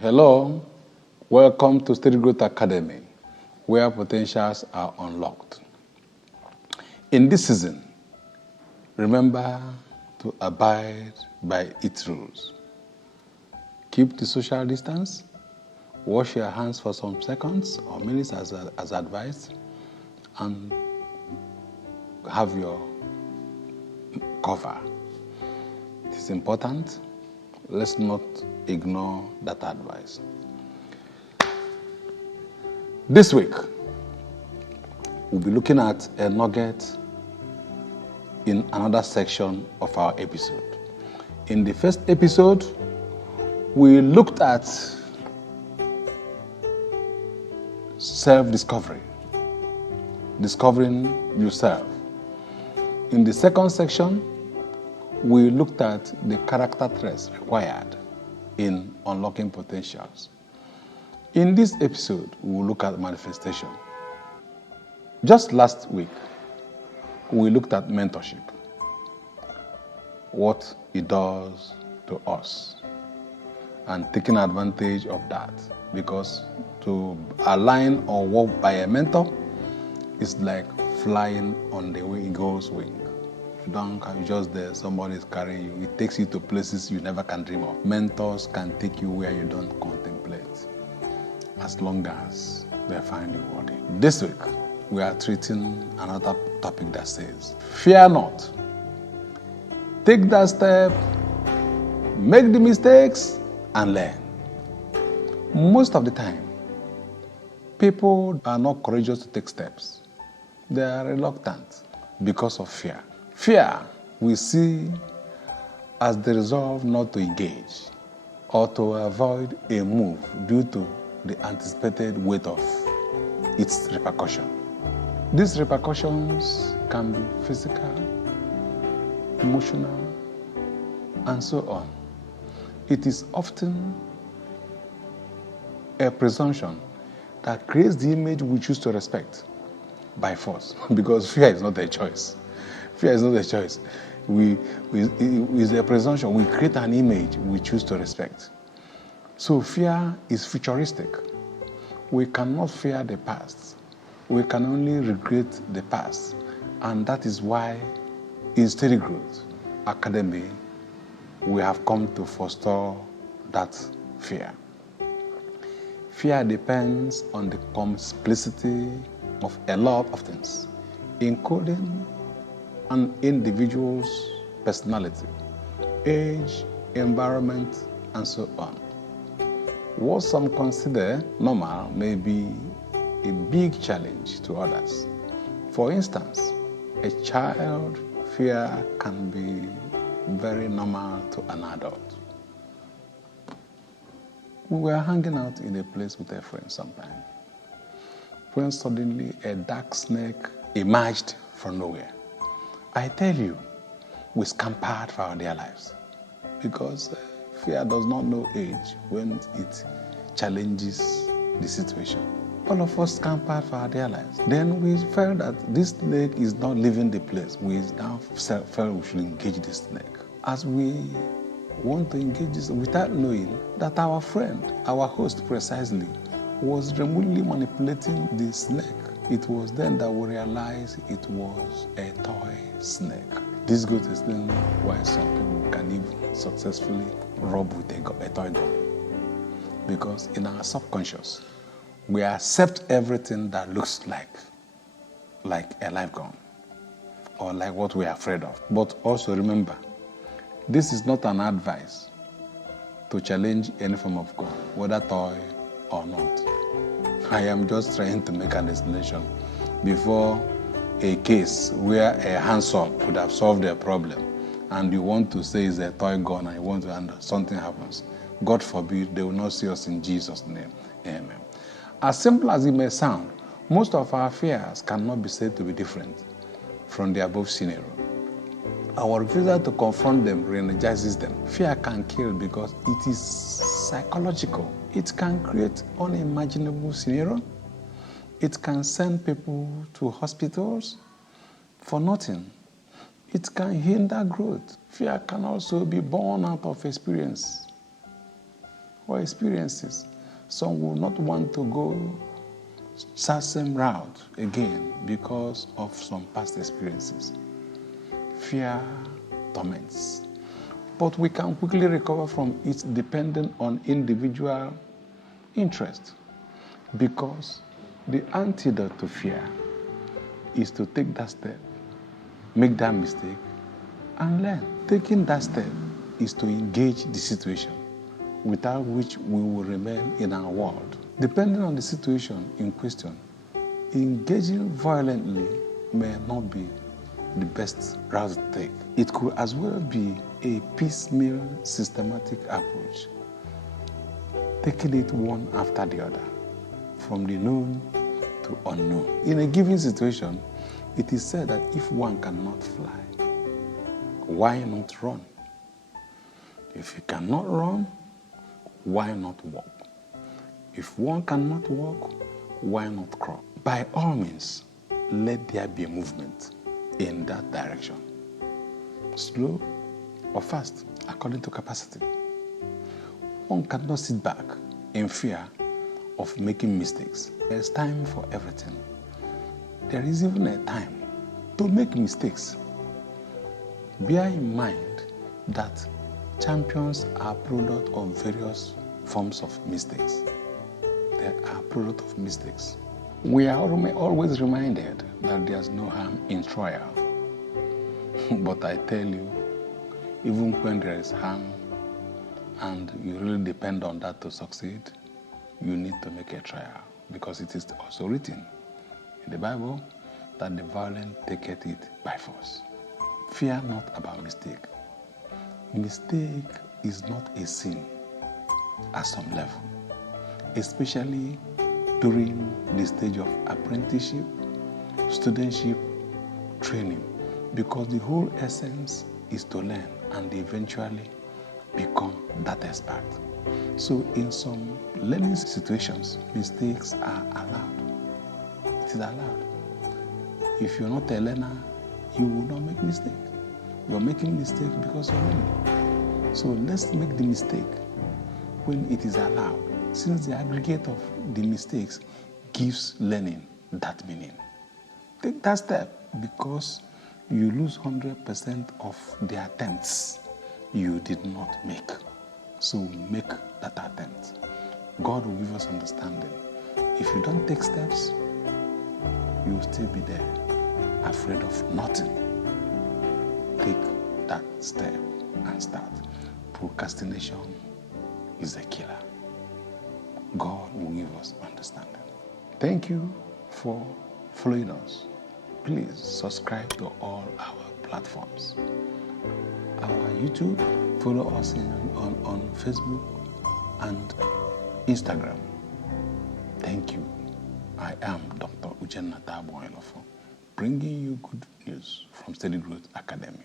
Hello, welcome to Steady Growth Academy, where potentials are unlocked. In this season, remember to abide by its rules. Keep the social distance, wash your hands for some seconds or minutes as advised, and have your cover. It is important. Let's not ignore that advice. This week, we'll be looking at a nugget in another section of our episode. In the first episode, we looked at self-discovery, discovering yourself. In the second section, we looked at the character traits required in unlocking potentials. In this episode, we will look at manifestation. Just last week, we looked at mentorship, what it does to us, and taking advantage of that, because to align or walk by a mentor is like flying on the eagle's wing. You don't come just there, somebody is carrying you. It takes you to places you never can dream of. Mentors can take you where you don't contemplate, as long as they find you worthy. This week, we are treating another topic that says, fear not. Take that step, make the mistakes, and learn. Most of the time, people are not courageous to take steps. They are reluctant because of fear. Fear we see as the resolve not to engage or to avoid a move due to the anticipated weight of its repercussion. These repercussions can be physical, emotional, and so on. It is often a presumption that creates the image we choose to respect by force, because fear is not a choice. Fear is not a choice. With a presumption, we create an image we choose to respect. So fear is futuristic. We cannot fear the past. We can only regret the past. And that is why in Steady Growth Academy, we have come to forestall that fear. Fear depends on the complexity of a lot of things, including an individual's personality, age, environment, and so on. What some consider normal may be a big challenge to others. For instance, a child fear can be very normal to an adult. We were hanging out in a place with a friend sometime, when suddenly a dark snake emerged from nowhere. I tell you, we scampered for our dear lives, because fear does not know age when it challenges the situation. All of us scampered for our dear lives. Then we felt that this snake is not leaving the place. We now felt we should engage this snake. As we want to engage this, without knowing that our friend, our host precisely, was remotely manipulating the snake. It was then that we realized it was a toy snake. This goes to explain why some people can even successfully rob with a toy gun. Because in our subconscious, we accept everything that looks like a live gun or like what we are afraid of. But also remember, this is not an advice to challenge any form of gun, whether toy or not. I am just trying to make an explanation before a case where a handsaw could have solved a problem, and you want to say it's a toy gun and you want to, and something happens. God forbid, they will not see us in Jesus' name. Amen. As simple as it may sound, most of our fears cannot be said to be different from the above scenario. Our refusal to confront them re-energizes them. Fear can kill because it is psychological. It can create unimaginable scenario. It can send people to hospitals for nothing. It can hinder growth. Fear can also be born out of experience. or experiences. Some will not want to go that same route again because of some past experiences. Fear torments. But we can quickly recover from it depending on individual interest, because the antidote to fear is to take that step, make that mistake, and learn. Taking that step is to engage the situation, without which we will remain in our world. Depending on the situation in question, engaging violently may not be the best route to take. It could as well be a piecemeal, systematic approach, taking it one after the other, from the known to unknown. In a given situation, it is said that if one cannot fly, why not run? If you cannot run, why not walk? If one cannot walk, why not crawl? By all means, let there be a movement in that direction. Slow or fast, according to capacity. One cannot sit back in fear of making mistakes. There's time for everything. There is even a time to make mistakes. Bear in mind that champions are product of various forms of mistakes. They are product of mistakes. We are always reminded that there's no harm in trial. But I tell you, even when there is harm and you really depend on that to succeed, you need to make a trial, because it is also written in the Bible that the violent taketh it by force. Fear not about mistake. Mistake is not a sin at some level, especially during the stage of apprenticeship, studentship, training, because the whole essence is to learn and eventually become that expert. So in some learning situations, mistakes are allowed. It is allowed. If you're not a learner, you will not make mistakes. You're making mistakes because you're learning. So let's make the mistake when it is allowed, since the aggregate of the mistakes gives learning that meaning. Take that step, because you lose 100% of the attempts you did not make. So make that attempt. God will give us understanding. If you don't take steps, you will still be there, afraid of nothing. Take that step and start. Procrastination is a killer. God will give us understanding. Thank you for following us. Please subscribe to all our platforms. Our YouTube, follow us on Facebook and Instagram. Thank you. I am Dr. Uchenna Tabo, bringing you good news from Steady Growth Academy.